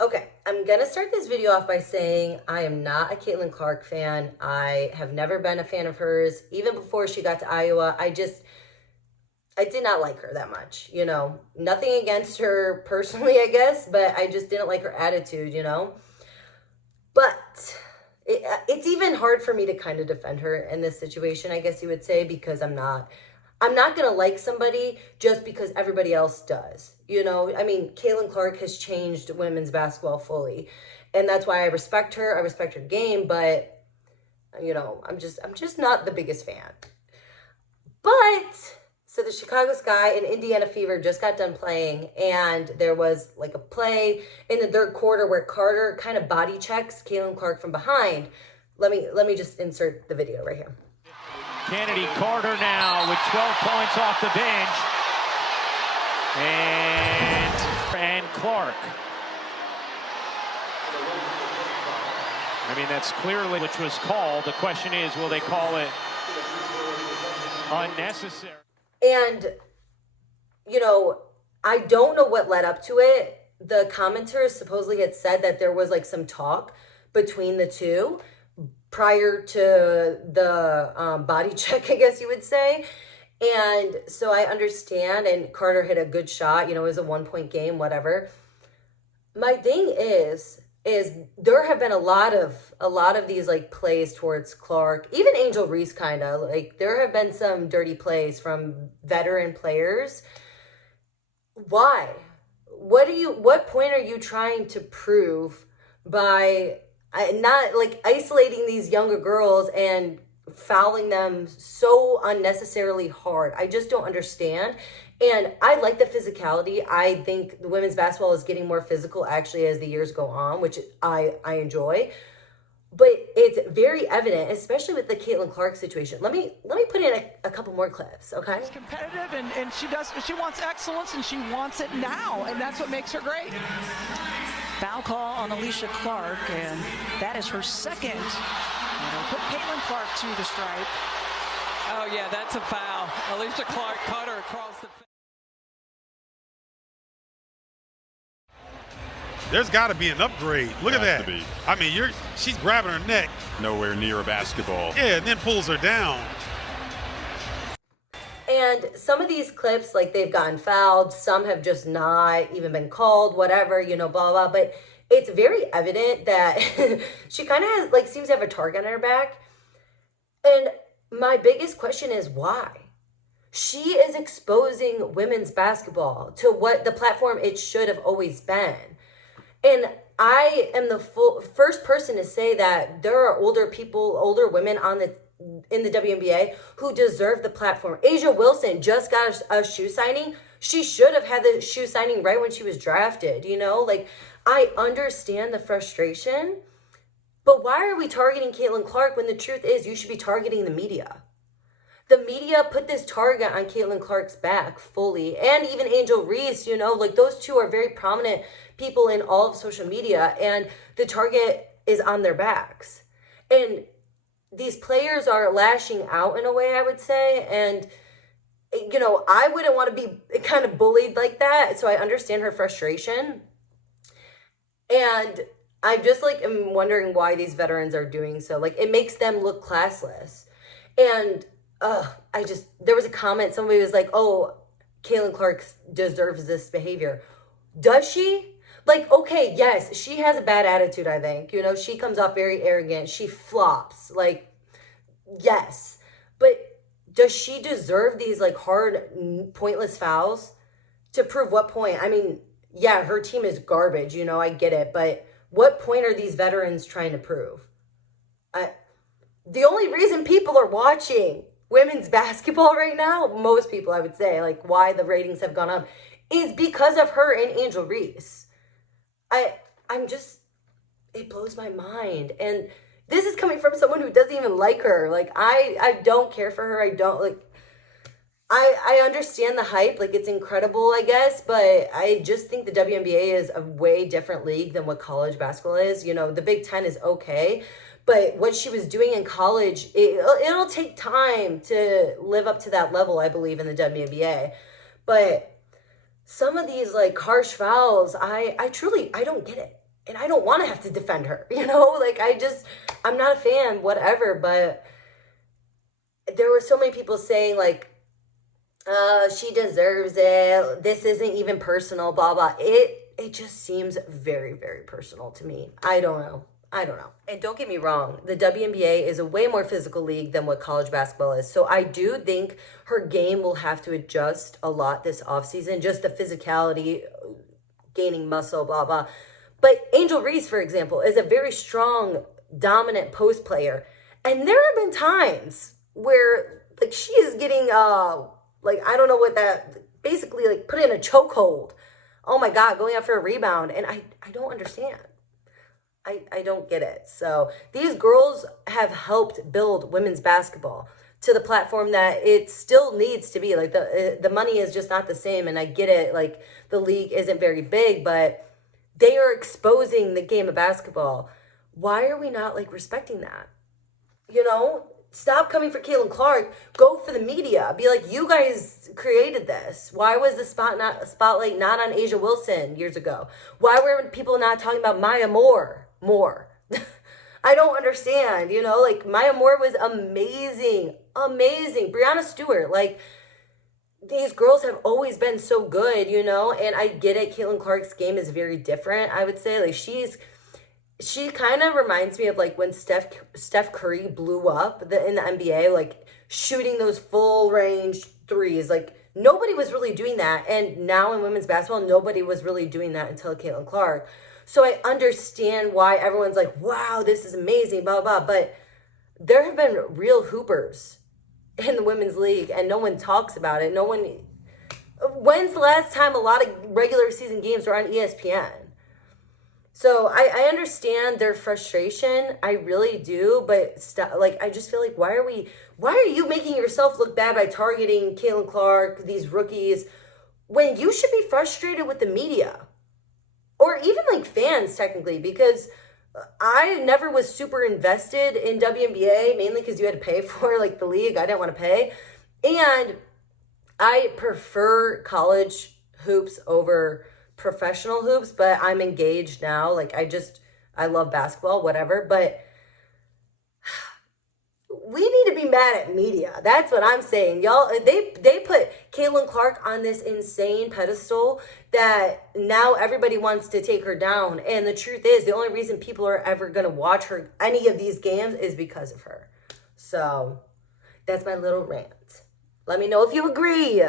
Okay, I'm gonna start this video off by saying I am not a Caitlin Clark fan. I have never been a fan of hers. Even before she got to Iowa, I did not like her that much, you know. Nothing against her personally, I guess, but I just didn't like her attitude, you know. But it's even hard for me to kind of defend her in this situation, I guess you would say, because I'm not going to like somebody just because everybody else does. You know, I mean, Caitlin Clark has changed women's basketball fully. And that's why I respect her. I respect her game, but you know, I'm just not the biggest fan. But so the Chicago Sky and Indiana Fever just got done playing, and there was like a play in the third quarter where Carter kind of body checks Caitlin Clark from behind. Let me just insert the video right here. Kennedy Carter now with 12 points off the bench. And Clark. I mean, that's clearly which was called. The question is, will they call it unnecessary? And, you know, I don't know what led up to it. The commenters supposedly had said that there was like some talk between the two prior to the body check, I guess you would say. And so I understand, and Carter hit a good shot, you know, it was a 1-point game, whatever. My thing is there have been a lot of these like plays towards Clark, even Angel Reese kind of, like there have been some dirty plays from veteran players. Why? What point are you trying to prove by not like isolating these younger girls and fouling them so unnecessarily hard? I just don't understand. And I like the physicality. I think the women's basketball is getting more physical actually as the years go on, which I enjoy. But it's very evident, especially with the Caitlin Clark situation. Let me put in a couple more clips, okay? She's competitive, and she wants excellence, and she wants it now, and that's what makes her great. Foul call on Alicia Clark, and that is her second. And it'll put Caitlin Clark to the stripe. Oh yeah, that's a foul. Alicia Clark caught her across the. There's got to be an upgrade. Look at that. I mean, she's grabbing her neck. Nowhere near a basketball. Yeah, and then pulls her down. And some of these clips, like they've gotten fouled. Some have just not even been called, whatever, you know, blah, blah. But it's very evident that she kind of has, like, seems to have a target on her back. And my biggest question is why? She is exposing women's basketball to what the platform it should have always been. And I am the first person to say that there are older women in the WNBA who deserve the platform. Asia Wilson just got a shoe signing. She should have had the shoe signing right when she was drafted, you know? Like, I understand the frustration, but why are we targeting Caitlin Clark when the truth is you should be targeting the media? The media put this target on Caitlin Clark's back fully, and even Angel Reese, you know, like those two are very prominent people in all of social media, and the target is on their backs. And these players are lashing out in a way, I would say, and, you know, I wouldn't want to be kind of bullied like that, so I understand her frustration. And I just, like, am wondering why these veterans are doing so. Like, it makes them look classless. And there was a comment, somebody was like, oh, Caitlin Clark deserves this behavior. Does she? Like, okay, yes, she has a bad attitude, I think. You know, she comes off very arrogant. She flops. Like, yes. But does she deserve these, like, hard, pointless fouls? To prove what point? I mean, yeah, her team is garbage, you know, I get it. But what point are these veterans trying to prove? The only reason people are watching women's basketball right now, most people, I would say, like why the ratings have gone up, is because of her and Angel Reese. It blows my mind. And this is coming from someone who doesn't even like her. Like, I don't care for her. I understand the hype. Like, it's incredible, I guess. But I just think the WNBA is a way different league than what college basketball is. You know, the Big Ten is okay. But what she was doing in college, it'll take time to live up to that level, I believe, in the WNBA. But some of these, like, harsh fouls, I don't get it. And I don't want to have to defend her, you know? Like, I'm not a fan, whatever. But there were so many people saying, like, she deserves it. This isn't even personal, blah, blah. It just seems very, very personal to me. I don't know. And don't get me wrong, the WNBA is a way more physical league than what college basketball is. So I do think her game will have to adjust a lot this offseason, just the physicality, gaining muscle, blah, blah. But Angel Reese, for example, is a very strong, dominant post player. And there have been times where, like, she is getting, like, I don't know what that, basically, like, put in a chokehold. Oh, my God, going after a rebound. And I don't understand. I don't get it. So these girls have helped build women's basketball to the platform that it still needs to be. Like, the money is just not the same. And I get it. Like, the league isn't very big, but they are exposing the game of basketball. Why are we not, like, respecting that? You know, stop coming for Caitlin Clark. Go for the media. Be like, you guys created this. Why was the spotlight not on Asia Wilson years ago? Why were people not talking about Maya Moore more? I don't understand, you know, like, Maya Moore was amazing. Breanna Stewart, like, these girls have always been so good, you know, and I get it. Caitlin Clark's game is very different, I would say. Like, she kind of reminds me of, like, when Steph Curry blew up in the NBA, like, shooting those full range threes. Like, nobody was really doing that. And now in women's basketball, nobody was really doing that until Caitlin Clark. So I understand why everyone's like, wow, this is amazing, blah, blah, blah. But there have been real hoopers in the women's league, and no one talks about it. When's the last time a lot of regular season games were on ESPN? So I understand their frustration. I really do. But I just feel like, why are you making yourself look bad by targeting Caitlin Clark, these rookies, when you should be frustrated with the media? Or even, like, fans, technically, because I never was super invested in WNBA, mainly because you had to pay for, like, the league. I didn't want to pay. And I prefer college hoops over professional hoops, but I'm engaged now. Like, I love basketball, whatever. But we need to be mad at media. That's what I'm saying. Y'all, they put Caitlin Clark on this insane pedestal that now everybody wants to take her down. And the truth is, the only reason people are ever going to watch her, any of these games, is because of her. So that's my little rant. Let me know if you agree.